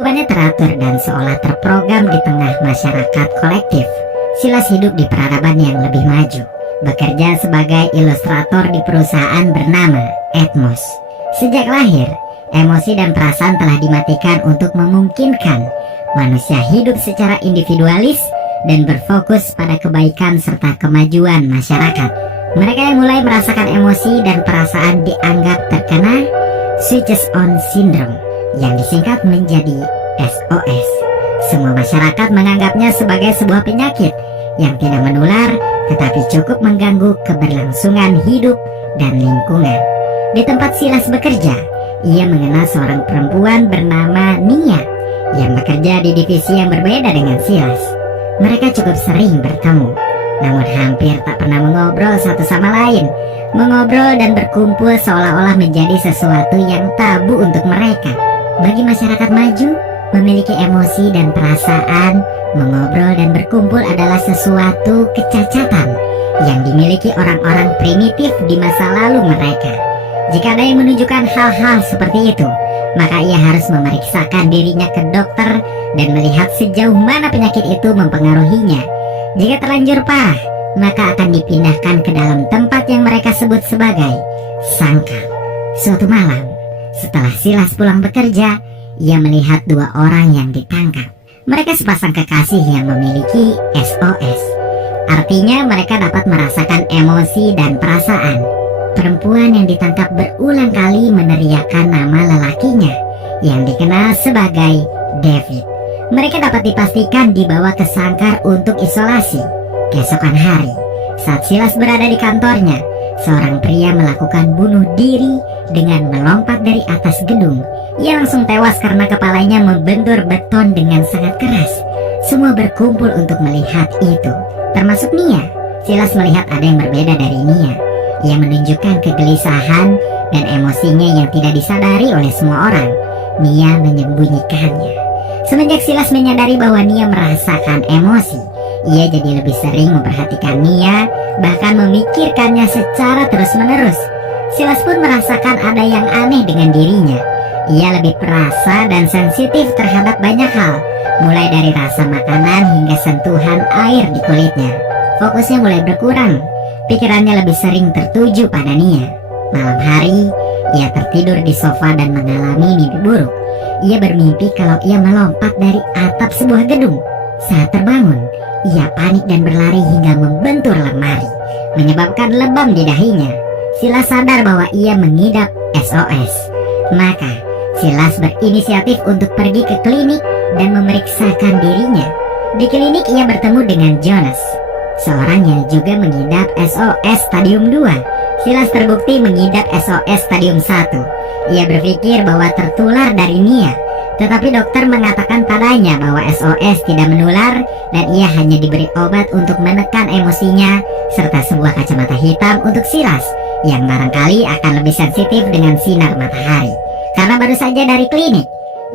Kehidupannya teratur dan seolah terprogram di tengah masyarakat kolektif. Silas hidup di peradaban yang lebih maju, bekerja sebagai ilustrator di perusahaan bernama Atmos. Sejak lahir, emosi dan perasaan telah dimatikan untuk memungkinkan manusia hidup secara individualis dan berfokus pada kebaikan serta kemajuan masyarakat. Mereka yang mulai merasakan emosi dan perasaan dianggap terkena Switches on Syndrome, yang disingkat menjadi SOS. Semua masyarakat menganggapnya sebagai sebuah penyakit yang tidak menular tetapi cukup mengganggu keberlangsungan hidup dan lingkungan. Di tempat Silas bekerja, ia mengenal seorang perempuan bernama Nia yang bekerja di divisi yang berbeda dengan Silas. Mereka cukup sering bertemu, namun hampir tak pernah mengobrol satu sama lain. Mengobrol dan berkumpul seolah-olah menjadi sesuatu yang tabu untuk mereka. Bagi masyarakat maju, memiliki emosi dan perasaan, mengobrol dan berkumpul adalah sesuatu kecacatan yang dimiliki orang-orang primitif di masa lalu mereka. Jika ada yang menunjukkan hal-hal seperti itu, maka ia harus memeriksakan dirinya ke dokter dan melihat sejauh mana penyakit itu mempengaruhinya. Jika terlanjur parah, maka akan dipindahkan ke dalam tempat yang mereka sebut sebagai sangkar. Suatu malam, setelah Silas pulang bekerja, ia melihat dua orang yang ditangkap. Mereka sepasang kekasih yang memiliki SOS. Artinya mereka dapat merasakan emosi dan perasaan. Perempuan yang ditangkap berulang kali meneriakkan nama lelakinya yang dikenal sebagai David. Mereka dapat dipastikan dibawa ke sangkar untuk isolasi. Keesokan hari, saat Silas berada di kantornya, seorang pria melakukan bunuh diri dengan melompat dari atas gedung. Ia langsung tewas karena kepalanya membentur beton dengan sangat keras. Semua berkumpul untuk melihat itu, termasuk Nia. Silas melihat ada yang berbeda dari Nia. Ia menunjukkan kegelisahan dan emosinya yang tidak disadari oleh semua orang. Nia menyembunyikannya. Semenjak Silas menyadari bahwa Nia merasakan emosi, ia jadi lebih sering memperhatikan Nia, bahkan memikirkannya secara terus-menerus. Silas pun merasakan ada yang aneh dengan dirinya. Ia lebih perasa dan sensitif terhadap banyak hal, mulai dari rasa makanan hingga sentuhan air di kulitnya. Fokusnya mulai berkurang, pikirannya lebih sering tertuju pada Nia. Malam hari, ia tertidur di sofa dan mengalami mimpi buruk. Ia bermimpi kalau ia melompat dari atap sebuah gedung. Saat terbangun, ia panik dan berlari hingga membentur lemari, menyebabkan lebam di dahinya. Silas sadar bahwa ia mengidap SOS. Maka, Silas berinisiatif untuk pergi ke klinik dan memeriksakan dirinya. Di klinik ia bertemu dengan Jonas, seorang yang juga mengidap SOS stadium 2. Silas terbukti mengidap SOS stadium 1. Ia berpikir bahwa tertular dari Nia, tetapi dokter mengatakan padanya bahwa SOS tidak menular dan ia hanya diberi obat untuk menekan emosinya, serta sebuah kacamata hitam untuk Silas yang barangkali akan lebih sensitif dengan sinar matahari. Karena baru saja dari klinik,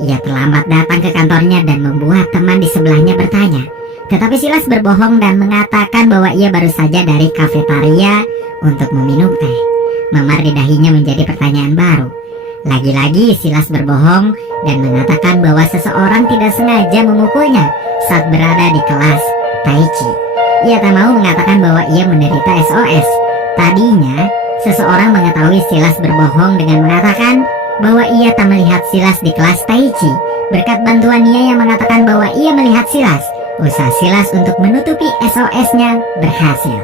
ia terlambat datang ke kantornya dan membuat teman di sebelahnya bertanya. Tetapi Silas berbohong dan mengatakan bahwa ia baru saja dari kafetaria untuk meminum teh. Memar di dahinya menjadi pertanyaan baru. Lagi-lagi Silas berbohong dan mengatakan bahwa seseorang tidak sengaja memukulnya saat berada di kelas Tai Chi. Ia tak mau mengatakan bahwa ia menderita SOS. Tadinya, seseorang mengetahui Silas berbohong dengan mengatakan bahwa ia tak melihat Silas di kelas Tai Chi. Berkat bantuan Nia yang mengatakan bahwa ia melihat Silas, usaha Silas untuk menutupi SOS-nya berhasil.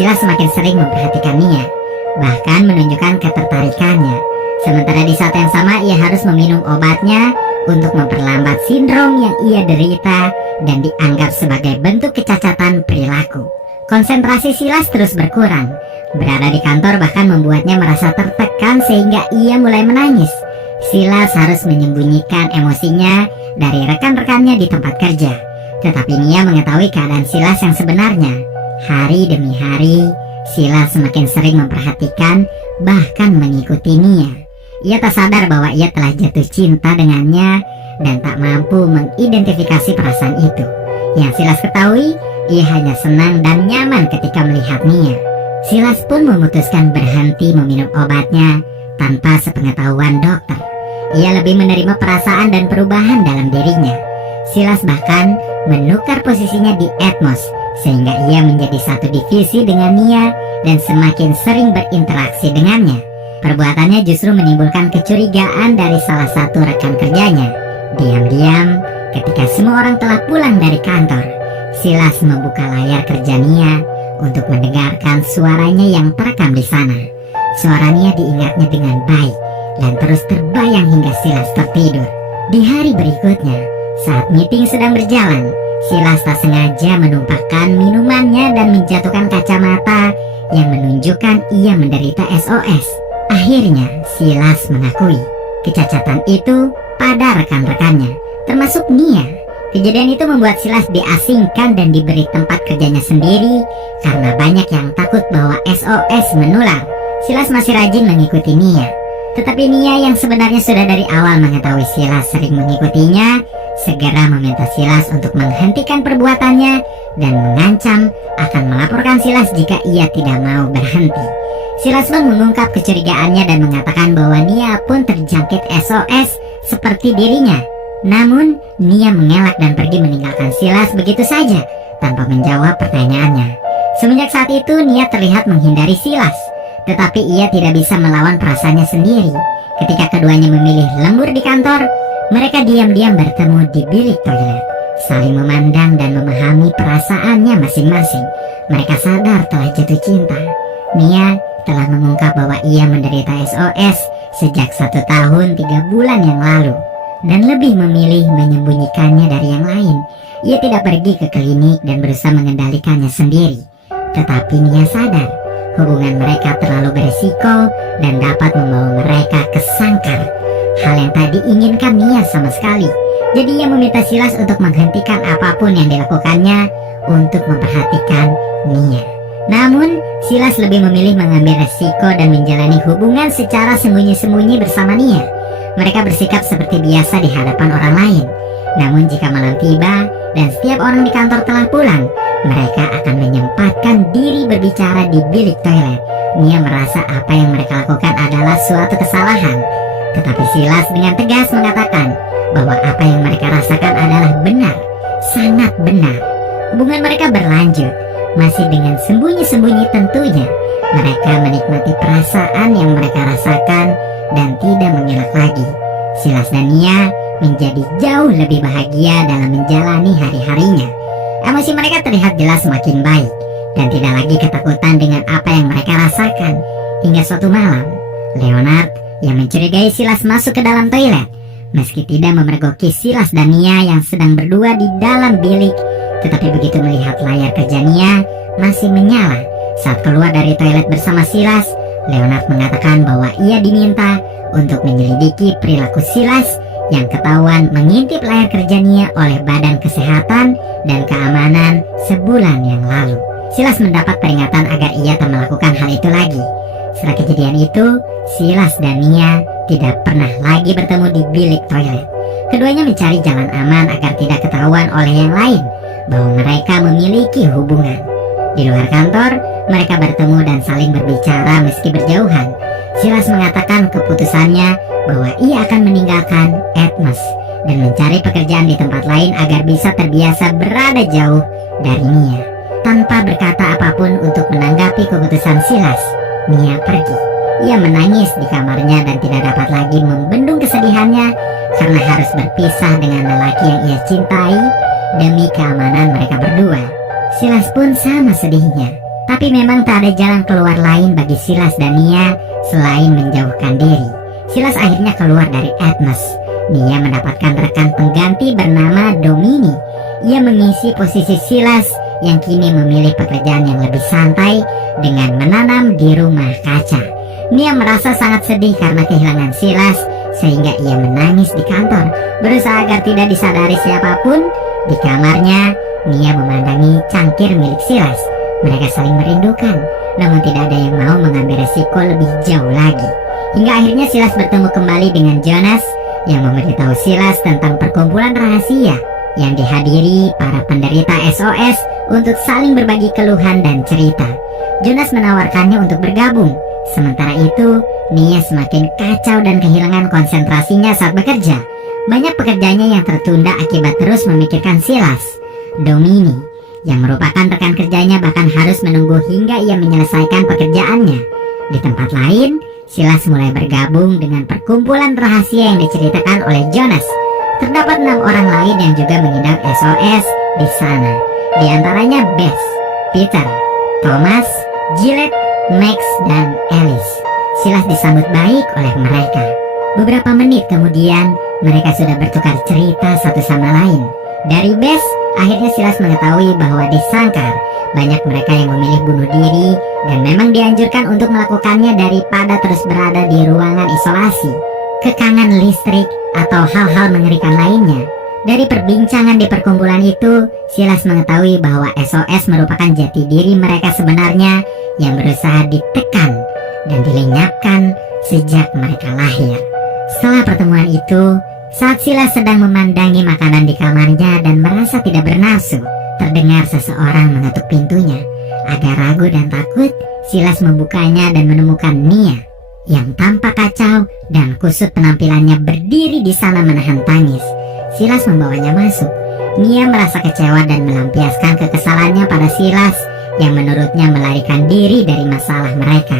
Silas semakin sering memperhatikan Nia, bahkan menunjukkan ketertarikannya. Sementara di saat yang sama ia harus meminum obatnya untuk memperlambat sindrom yang ia derita dan dianggap sebagai bentuk kecacatan perilaku. Konsentrasi Silas terus berkurang. Berada di kantor bahkan membuatnya merasa tertekan sehingga ia mulai menangis. Silas harus menyembunyikan emosinya dari rekan-rekannya di tempat kerja. Tetapi Nia mengetahui keadaan Silas yang sebenarnya. Hari demi hari, Silas semakin sering memperhatikan, bahkan mengikuti Nia. Ia tak sadar bahwa ia telah jatuh cinta dengannya dan tak mampu mengidentifikasi perasaan itu. Yang Silas ketahui, ia hanya senang dan nyaman ketika melihat Nia. Silas pun memutuskan berhenti meminum obatnya tanpa sepengetahuan dokter. Ia lebih menerima perasaan dan perubahan dalam dirinya. Silas bahkan menukar posisinya di Atmos, sehingga ia menjadi satu divisi dengan Nia dan semakin sering berinteraksi dengannya. Perbuatannya justru menimbulkan kecurigaan dari salah satu rekan kerjanya. Diam-diam, ketika semua orang telah pulang dari kantor, Silas membuka layar kerja Nia untuk mendengarkan suaranya yang terekam di sana. Suara Nia diingatnya dengan baik dan terus terbayang hingga Silas tertidur. Di hari berikutnya, saat meeting sedang berjalan, Silas tak sengaja menumpahkan minumannya dan menjatuhkan kacamata yang menunjukkan ia menderita SOS. Akhirnya, Silas mengakui kecacatan itu pada rekan-rekannya, termasuk Nia. Kejadian itu membuat Silas diasingkan dan diberi tempat kerjanya sendiri karena banyak yang takut bahwa SOS menular. Silas masih rajin mengikuti Nia, tetapi Nia yang sebenarnya sudah dari awal mengetahui Silas sering mengikutinya, segera meminta Silas untuk menghentikan perbuatannya dan mengancam akan melaporkan Silas jika ia tidak mau berhenti. Silas pun mengungkap kecurigaannya dan mengatakan bahwa Nia pun terjangkit SOS seperti dirinya. Namun, Nia mengelak dan pergi meninggalkan Silas begitu saja tanpa menjawab pertanyaannya. Semenjak saat itu, Nia terlihat menghindari Silas, tetapi ia tidak bisa melawan perasaannya sendiri. Ketika keduanya memilih lembur di kantor, mereka diam-diam bertemu di bilik toilet, saling memandang dan memahami perasaannya masing-masing. Mereka sadar telah jatuh cinta. Nia telah mengungkap bahwa ia menderita SOS sejak 1 tahun 3 bulan yang lalu dan lebih memilih menyembunyikannya dari yang lain. Ia tidak pergi ke klinik dan berusaha mengendalikannya sendiri. Tetapi Nia sadar hubungan mereka terlalu beresiko dan dapat membawa mereka ke sangkar, hal yang tak diinginkan Nia sama sekali. Jadi ia meminta Silas untuk menghentikan apapun yang dilakukannya untuk memperhatikan Nia. Namun Silas lebih memilih mengambil resiko dan menjalani hubungan secara sembunyi-sembunyi bersama Nia. Mereka bersikap seperti biasa di hadapan orang lain. Namun jika malam tiba dan setiap orang di kantor telah pulang, mereka akan menyempatkan diri berbicara di bilik toilet. Nia merasa apa yang mereka lakukan adalah suatu kesalahan, tetapi Silas dengan tegas mengatakan bahwa apa yang mereka rasakan adalah benar, sangat benar. Hubungan mereka berlanjut, masih dengan sembunyi-sembunyi tentunya. Mereka menikmati perasaan yang mereka rasakan dan tidak mengelak lagi. Silas dan Nia menjadi jauh lebih bahagia dalam menjalani hari-harinya. Emosi mereka terlihat jelas semakin baik dan tidak lagi ketakutan dengan apa yang mereka rasakan. Hingga suatu malam, Leonard yang mencurigai Silas masuk ke dalam toilet. Meski tidak memergoki Silas dan Nia yang sedang berdua di dalam bilik, tetapi begitu melihat layar kerja Nia masih menyala saat keluar dari toilet bersama Silas, Leonard mengatakan bahwa ia diminta untuk menyelidiki perilaku Silas yang ketahuan mengintip layar kerja Nia oleh Badan Kesehatan dan Keamanan sebulan yang lalu. Silas mendapat peringatan agar ia tak melakukan hal itu lagi. Setelah kejadian itu, Silas dan Nia tidak pernah lagi bertemu di bilik toilet. Keduanya mencari jalan aman agar tidak ketahuan oleh yang lain bahwa mereka memiliki hubungan. Di luar kantor, mereka bertemu dan saling berbicara meski berjauhan. Silas mengatakan keputusannya bahwa ia akan meninggalkan Atmos dan mencari pekerjaan di tempat lain agar bisa terbiasa berada jauh dari Nia. Tanpa berkata apapun untuk menanggapi keputusan Silas, Nia pergi. Ia menangis di kamarnya dan tidak dapat lagi membendung kesedihannya karena harus berpisah dengan lelaki yang ia cintai demi keamanan mereka berdua. Silas pun sama sedihnya, tapi memang tak ada jalan keluar lain bagi Silas dan Nia selain menjauhkan diri. Silas akhirnya keluar dari Atmos. Nia mendapatkan rekan pengganti bernama Domini. Ia mengisi posisi Silas yang kini memilih pekerjaan yang lebih santai dengan menanam di rumah kaca. Nia merasa sangat sedih karena kehilangan Silas, sehingga ia menangis di kantor, berusaha agar tidak disadari siapapun. Di kamarnya, Nia memandangi cangkir milik Silas. Mereka saling merindukan, namun tidak ada yang mau mengambil resiko lebih jauh lagi. Hingga akhirnya Silas bertemu kembali dengan Jonas yang memberitahu Silas tentang perkumpulan rahasia yang dihadiri para penderita SOS untuk saling berbagi keluhan dan cerita. Jonas menawarkannya untuk bergabung. Sementara itu, Nia semakin kacau dan kehilangan konsentrasinya saat bekerja. Banyak pekerjaannya yang tertunda akibat terus memikirkan Silas. Domini, yang merupakan rekan kerjanya, bahkan harus menunggu hingga ia menyelesaikan pekerjaannya. Di tempat lain, Silas mulai bergabung dengan perkumpulan rahasia yang diceritakan oleh Jonas. Terdapat 6 orang lain yang juga mengidap SOS di sana. Di antaranya Bess, Peter, Thomas, Gillette, Max, dan Alice. Silas disambut baik oleh mereka. Beberapa menit kemudian, mereka sudah bertukar cerita satu sama lain. Dari Bess, akhirnya Silas mengetahui bahwa di Sangkar banyak mereka yang memilih bunuh diri dan memang dianjurkan untuk melakukannya daripada terus berada di ruangan isolasi, kekangan listrik, atau hal-hal mengerikan lainnya. Dari perbincangan di perkumpulan itu, Silas mengetahui bahwa SOS merupakan jati diri mereka sebenarnya yang berusaha ditekan dan dilenyapkan sejak mereka lahir. Setelah pertemuan itu, saat Silas sedang memandangi makanan di kamarnya dan merasa tidak bernafsu, terdengar seseorang mengetuk pintunya. Agak ragu dan takut, Silas membukanya dan menemukan Nia yang tampak kacau dan kusut penampilannya berdiri di sana menahan tangis. Silas membawanya masuk. Nia merasa kecewa dan melampiaskan kekesalannya pada Silas yang menurutnya melarikan diri dari masalah mereka.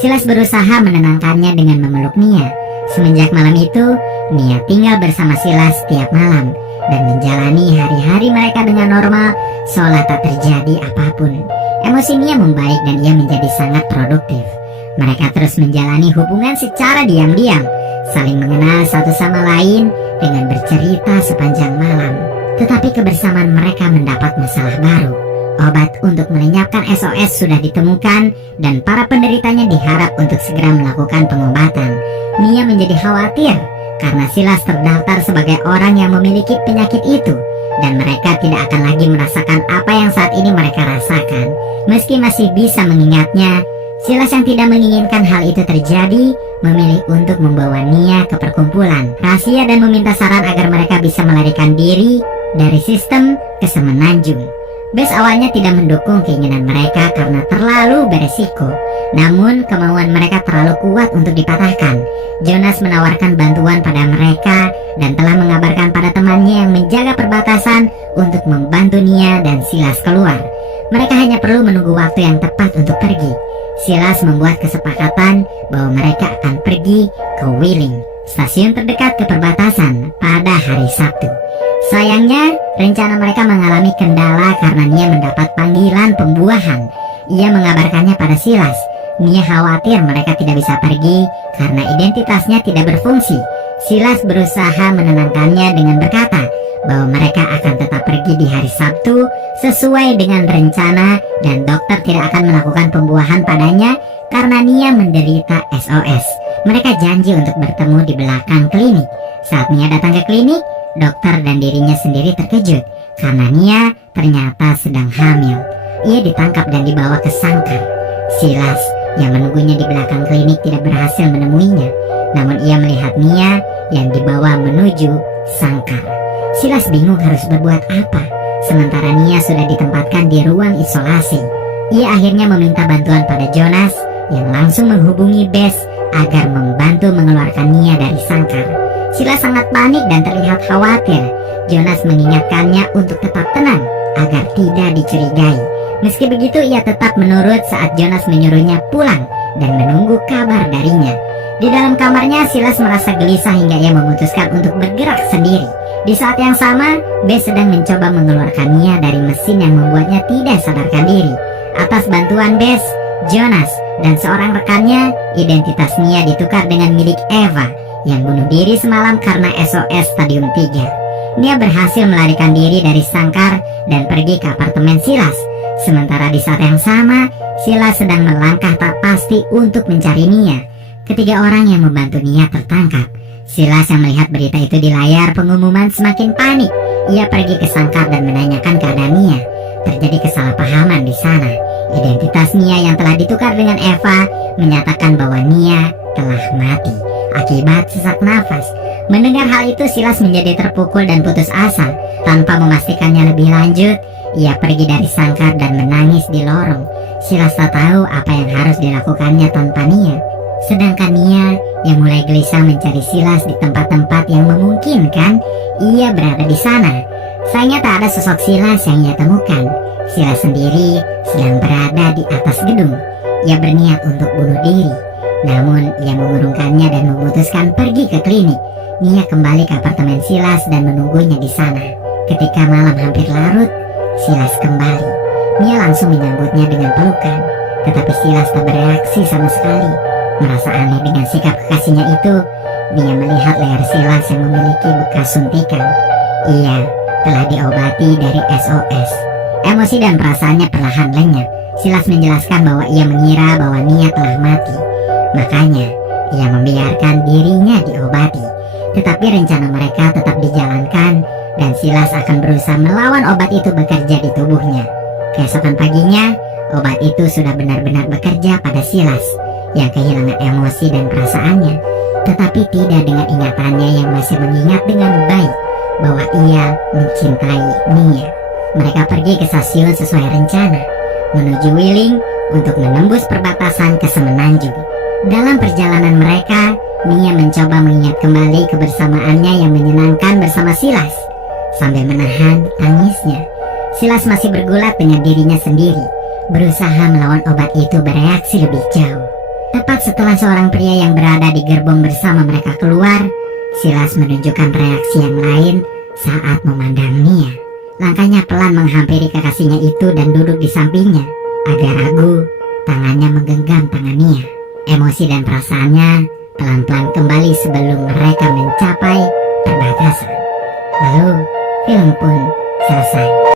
Silas berusaha menenangkannya dengan memeluk Nia. Semenjak malam itu, Nia tinggal bersama Silas setiap malam dan menjalani hari-hari mereka dengan normal seolah tak terjadi apapun. Emosi Nia membaik dan ia menjadi sangat produktif. Mereka terus menjalani hubungan secara diam-diam, saling mengenal satu sama lain dengan bercerita sepanjang malam. Tetapi kebersamaan mereka mendapat masalah baru. Obat untuk melenyapkan SOS sudah ditemukan dan para penderitanya diharap untuk segera melakukan pengobatan. Nia menjadi khawatir karena Silas terdaftar sebagai orang yang memiliki penyakit itu dan mereka tidak akan lagi merasakan apa yang saat ini mereka rasakan. Meski masih bisa mengingatnya, Silas yang tidak menginginkan hal itu terjadi memilih untuk membawa Nia ke perkumpulan rahasia dan meminta saran agar mereka bisa melarikan diri dari sistem kesemenanjung. Bess awalnya tidak mendukung keinginan mereka karena terlalu beresiko. Namun kemauan mereka terlalu kuat untuk dipatahkan. Jonas menawarkan bantuan pada mereka dan telah mengabarkan pada temannya yang menjaga perbatasan untuk membantu Nia dan Silas keluar. Mereka hanya perlu menunggu waktu yang tepat untuk pergi. Silas membuat kesepakatan bahwa mereka akan pergi ke Wheeling, stasiun terdekat ke perbatasan, pada hari Sabtu. Sayangnya, rencana mereka mengalami kendala karena Nia mendapat panggilan pembuahan. Ia mengabarkannya pada Silas. Nia khawatir mereka tidak bisa pergi karena identitasnya tidak berfungsi. Silas berusaha menenangkannya dengan berkata bahwa mereka akan tetap pergi di hari Sabtu sesuai dengan rencana dan dokter tidak akan melakukan pembuahan padanya karena Nia menderita SOS. Mereka janji untuk bertemu di belakang klinik. Saat Nia datang ke klinik, dokter dan dirinya sendiri terkejut karena Nia ternyata sedang hamil. Ia ditangkap dan dibawa ke Sangkar. Silas yang menunggunya di belakang klinik tidak berhasil menemuinya. Namun ia melihat Nia yang dibawa menuju Sangkar. Silas bingung harus berbuat apa, sementara Nia sudah ditempatkan di ruang isolasi. Ia akhirnya meminta bantuan pada Jonas yang langsung menghubungi Bess agar membantu mengeluarkan Nia dari Sangkar. Silas sangat panik dan terlihat khawatir. Jonas mengingatkannya untuk tetap tenang agar tidak dicurigai. Meski begitu, ia tetap menurut saat Jonas menyuruhnya pulang dan menunggu kabar darinya. Di dalam kamarnya, Silas merasa gelisah hingga ia memutuskan untuk bergerak sendiri. Di saat yang sama, Bess sedang mencoba mengeluarkan Nia dari mesin yang membuatnya tidak sadarkan diri. Atas bantuan Bess, Jonas, dan seorang rekannya, identitas Nia ditukar dengan milik Eva yang bunuh diri semalam karena SOS stadium 3. Nia berhasil melarikan diri dari Sangkar dan pergi ke apartemen Silas. Sementara di saat yang sama, Silas sedang melangkah tak pasti untuk mencari Nia. Ketiga orang yang membantu Nia tertangkap. Silas yang melihat berita itu di layar pengumuman semakin panik. Ia pergi ke Sangkar dan menanyakan keadaan Nia. Terjadi kesalahpahaman di sana. Identitas Nia yang telah ditukar dengan Eva menyatakan bahwa Nia telah mati akibat sesak nafas. Mendengar hal itu, Silas menjadi terpukul dan putus asa. Tanpa memastikannya lebih lanjut, ia pergi dari Sangkar dan menangis di lorong. Silas tak tahu apa yang harus dilakukannya tanpa Nia. Sedangkan Nia yang mulai gelisah mencari Silas di tempat-tempat yang memungkinkan ia berada di sana. Sayangnya tak ada sosok Silas yang ia temukan. Silas sendiri sedang berada di atas gedung. Ia berniat untuk bunuh diri, namun ia mengurungkannya dan memutuskan pergi ke klinik. Nia kembali ke apartemen Silas dan menunggunya di sana. Ketika malam hampir larut, Silas kembali. Nia langsung menyambutnya dengan pelukan, tetapi Silas tak bereaksi sama sekali. Merasa aneh dengan sikap kekasihnya itu, Nia melihat leher Silas yang memiliki bekas suntikan. Ia telah diobati dari SOS. Emosi dan perasaannya perlahan lenyap. Silas menjelaskan bahwa ia mengira bahwa Nia telah mati. Makanya, ia membiarkan dirinya diobati. Tetapi rencana mereka tetap dijalankan dan Silas akan berusaha melawan obat itu bekerja di tubuhnya. Keesokan paginya, obat itu sudah benar-benar bekerja pada Silas yang kehilangan emosi dan perasaannya, tetapi tidak dengan ingatannya yang masih mengingat dengan baik bahwa ia mencintai Nia. Mereka pergi ke stasiun sesuai rencana, menuju Wheeling untuk menembus perbatasan ke Semenanjung. Dalam perjalanan mereka, Nia mencoba mengingat kembali kebersamaannya yang menyenangkan bersama Silas, sambil menahan tangisnya. Silas masih bergulat dengan dirinya sendiri, berusaha melawan obat itu bereaksi lebih jauh. Tepat setelah seorang pria yang berada di gerbong bersama mereka keluar, Silas menunjukkan reaksi yang lain saat memandang Nia. Langkahnya pelan menghampiri kekasihnya itu dan duduk di sampingnya. Agak ragu, tangannya menggenggam tangan Nia. Emosi dan perasaannya pelan-pelan kembali sebelum mereka mencapai perbatasan. Lalu, film pun selesai.